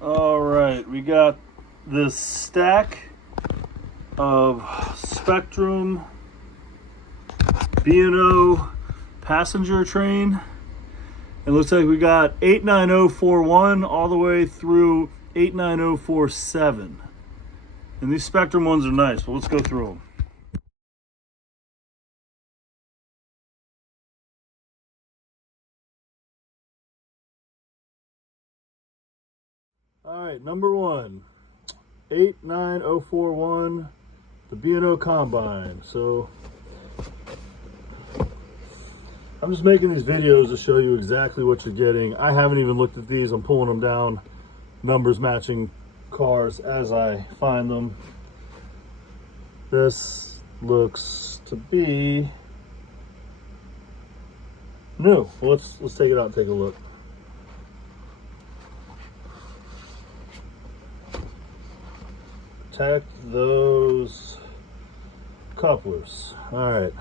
All right, we got this stack of Spectrum B&O passenger train. It looks like we got 89041 all the way through 89047. And these Spectrum ones are nice, but let's go through them. All right, number one, 89041, the B&O Combine. So I'm just making these videos to show you exactly what you're getting. I haven't even looked at these. I'm pulling them down, numbers matching cars as I find them. This looks to be new. Well, let's take it out and take a look. Protect those couplers. All right.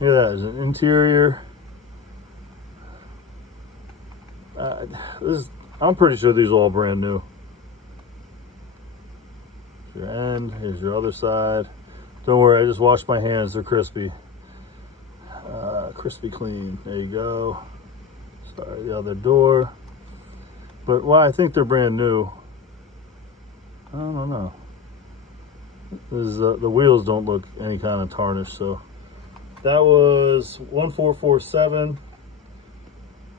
Look at that. There's an interior. I'm pretty sure these are all brand new. Your end. Here's your other side. Don't worry, I just washed my hands. They're crispy. Crispy clean. There you go. Sorry, the other door. But why I think they're brand new, I don't know. The wheels don't look any kind of tarnished, so that was 1447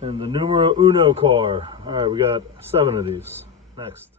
and the numero uno car. All right, we got 7 of these. Next.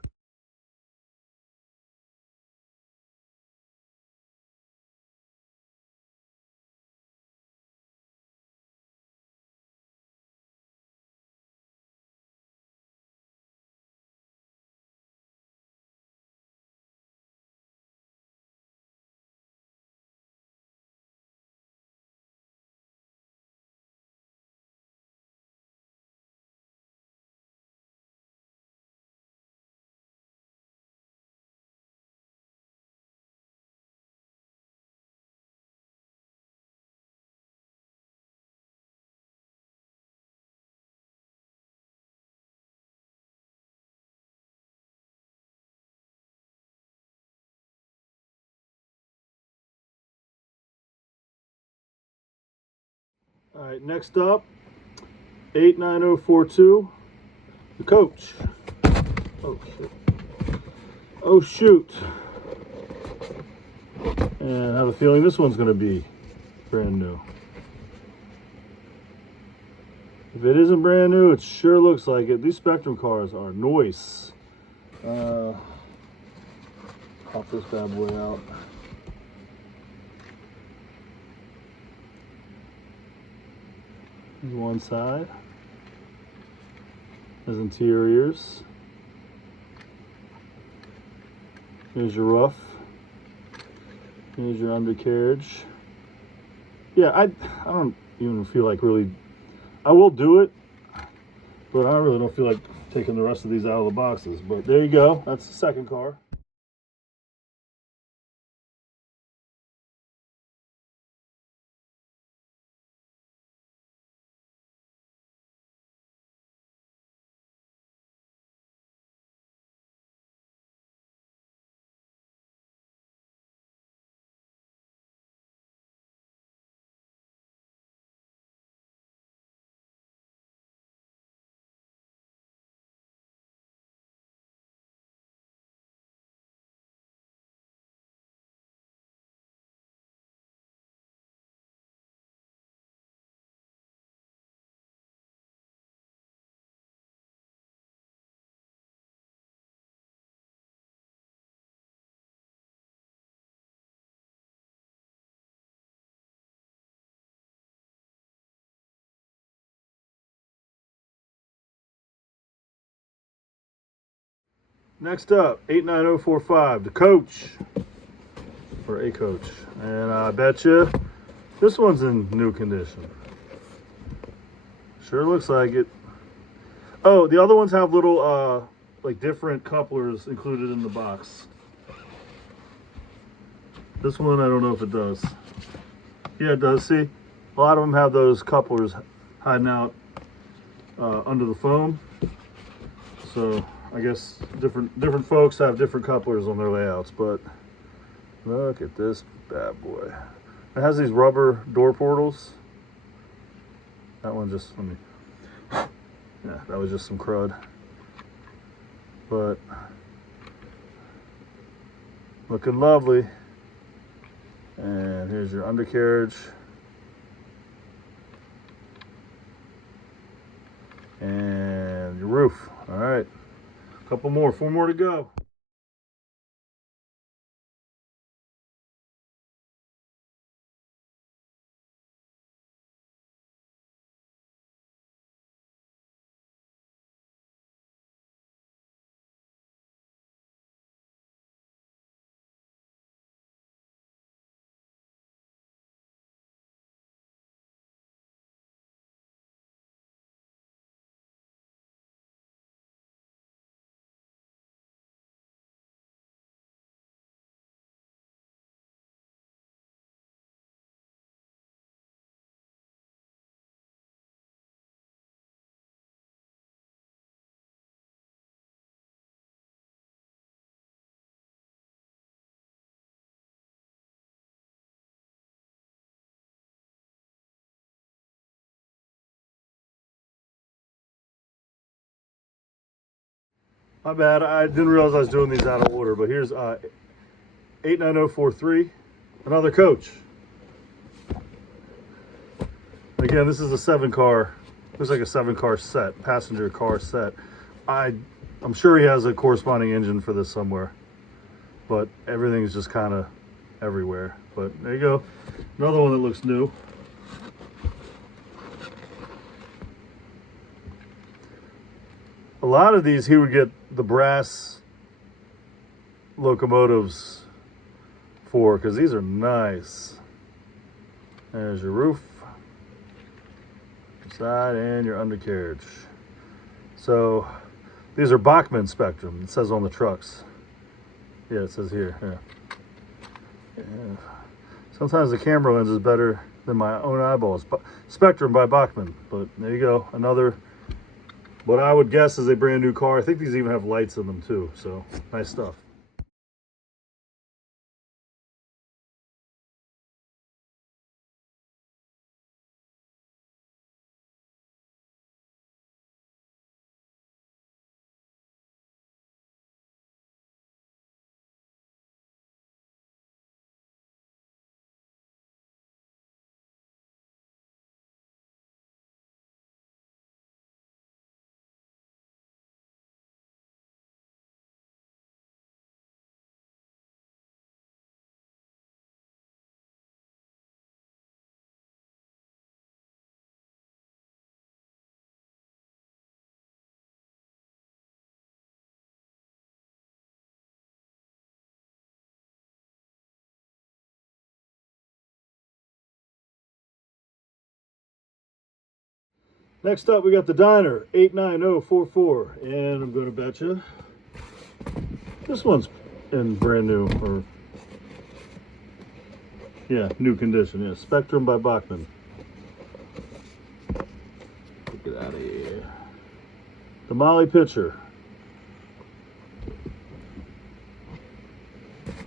All right, next up, 89042, the coach. Oh, shit. Oh, shoot. And I have a feeling this one's going to be brand new. If it isn't brand new, it sure looks like it. These Spectrum cars are nice. Pop this bad boy out. Here's one side. There's interiors. Here's your roof. Here's your undercarriage. Yeah, I don't even feel like really, I will do it, but I really don't feel like taking the rest of these out of the boxes. But there you go. That's the second car. Next up, 89045, the coach, or a coach. And I bet you this one's in new condition. Sure looks like it. Oh, the other ones have little, like different couplers included in the box. This one, I don't know if it does. Yeah, it does. See, a lot of them have those couplers hiding out under the foam. So I guess different folks have different couplers on their layouts, but look at this bad boy. It has these rubber door portals. That one just, let me, yeah, that was just some crud. But looking lovely. And here's your undercarriage. And your roof. All right, a couple more, 4 more to go. My bad, I didn't realize I was doing these out of order, but here's 89043, another coach. Again, this is a 7-car, looks like a 7-car set, passenger car set. I'm sure he has a corresponding engine for this somewhere, but everything's just kind of everywhere. But there you go, another one that looks new. A lot of these he would get the brass locomotives for, because these are nice. There's your roof, side, and your undercarriage. So these are Bachmann Spectrum, it says on the trucks. Yeah, it says here. Yeah. Sometimes the camera lens is better than my own eyeballs. Spectrum by Bachmann. But there you go, another, what I would guess is a brand new car. I think these even have lights in them too, so nice stuff. Next up, we got the diner, 89044, and I'm going to bet you this one's in brand new, or yeah, new condition. Yeah, Spectrum by Bachmann. Get out of here. The Molly pitcher.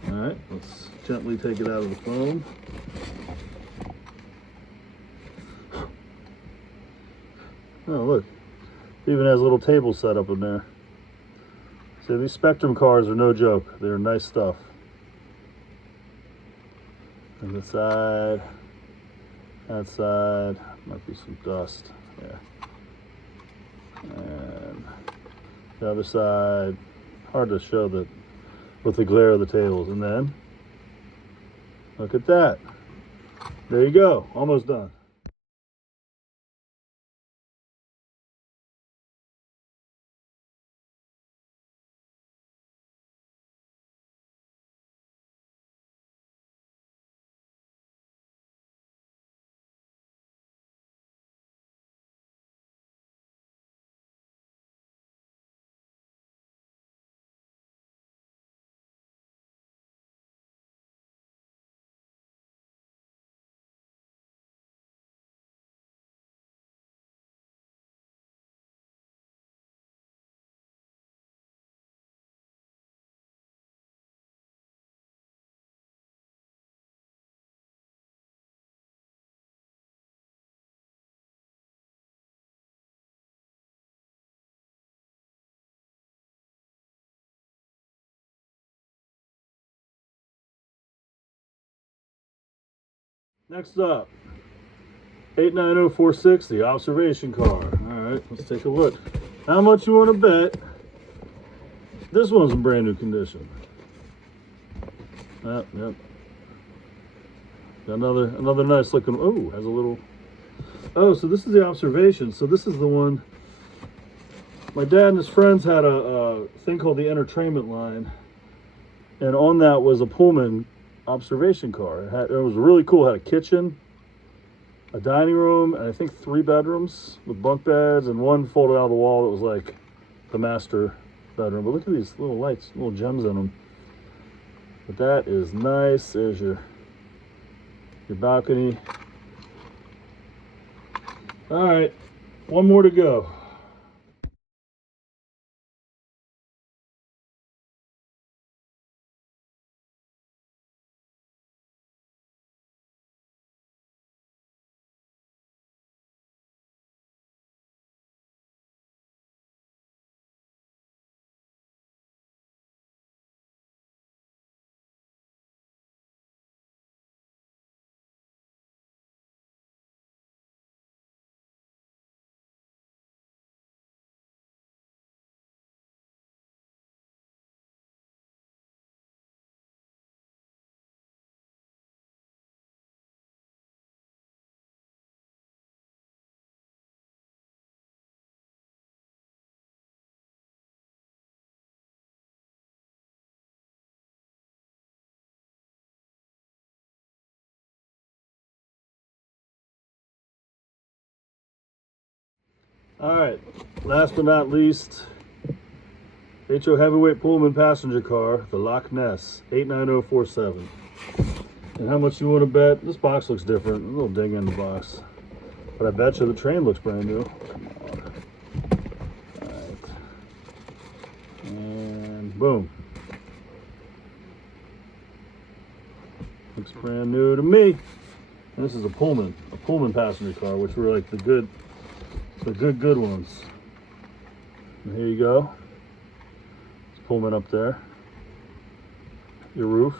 All right, let's gently take it out of the foam. Oh, look, it even has a little table set up in there. So these Spectrum cars are no joke. They're nice stuff. And the side, that side, might be some dust. Yeah. And the other side, hard to show that with the glare of the tables. And then, look at that. There you go, almost done. Next up, 89046, the observation car. All right, let's take a look. How much you want to bet this one's in brand new condition? Yep. Got another nice looking. Oh, has a little. Oh, so this is the observation. So this is the one. My dad and his friends had a thing called the entertainment line, and on that was a Pullman observation car. It was really cool. It had a kitchen, a dining room, and I think 3 bedrooms with bunk beds, and one folded out of the wall that was like the master bedroom. But look at these little lights, little gems in them. But that is nice. There's your balcony. All right, one more to go. All right, last but not least, HO Heavyweight Pullman passenger car, the Loch Ness, 89047. And how much you want to bet? This box looks different, a little ding in the box. But I bet you the train looks brand new. Come on. All right. And boom. Looks brand new to me. And this is a Pullman passenger car, which were like the good ones. And here you go. It's Pullman up there. Your roof.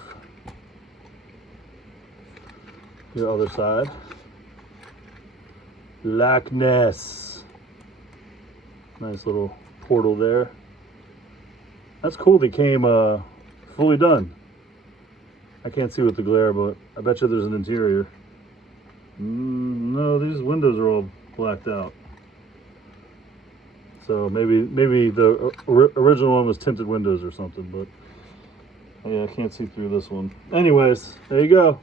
Your other side. Loch Ness. Nice little portal there. That's cool. They came fully done. I can't see with the glare, but I bet you there's an interior. No, these windows are all blacked out. So maybe the original one was tinted windows or something, but yeah, I can't see through this one. Anyways, there you go.